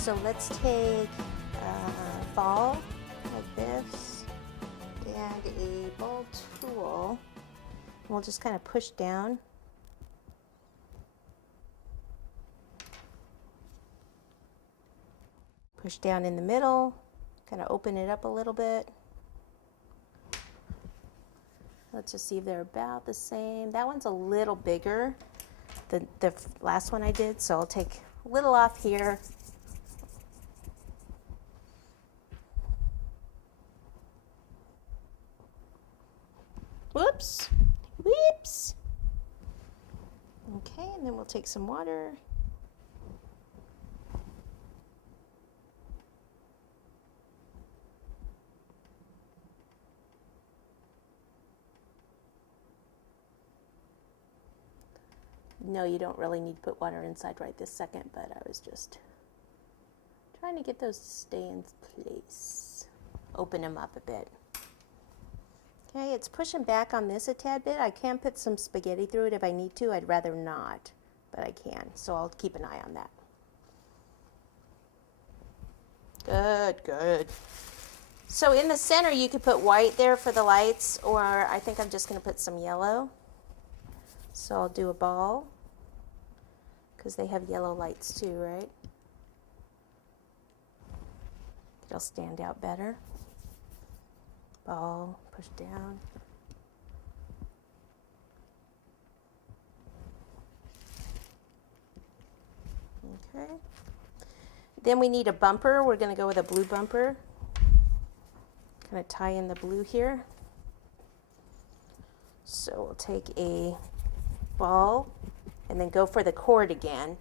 So let's take a ball like this and a ball tool. We'll just kind of push down. Push down in the middle, kind of open it up a little bit. Let's just see if they're about the same. That one's a little bigger than the last one I did, so I'll take a little off here. Whoops, whoops. Okay, and then we'll take some water. No, you don't really need to put water inside right this second, but I was just trying to get those to stay in place. Open them up a bit. Okay, it's pushing back on this a tad bit. I can put some spaghetti through it if I need to. I'd rather not, but I can, so I'll keep an eye on that. Good, good. So in the center, you could put white there for the lights, or I think I'm just going to put some yellow. So I'll do a ball, because they have yellow lights too, right? It'll stand out better. Ball, push down. Okay. Then we need a bumper. We're going to go with a blue bumper. Kind of tie in the blue here. So we'll take a ball and then go for the cord again.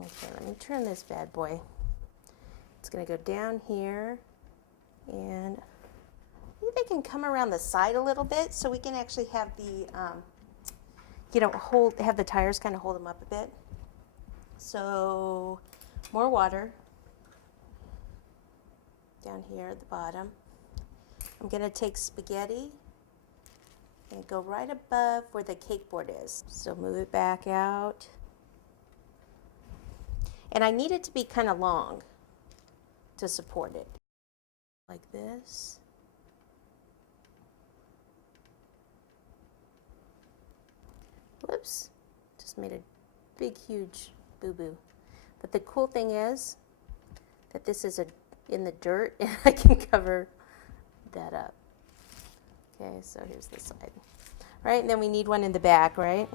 Okay, let me turn this bad boy. It's going to go down here, and maybe they can come around the side a little bit so we can actually have the, have the tires kind of hold them up a bit. So more water down here at the bottom. I'm going to take spaghetti and go right above where the cake board is. So move it back out. And I need it to be kind of long to support it. Like this. Whoops. Just made a big, huge boo-boo. But the cool thing is that this is in the dirt, and I can cover that up. Okay, so here's the side. Right, and then we need one in the back, right?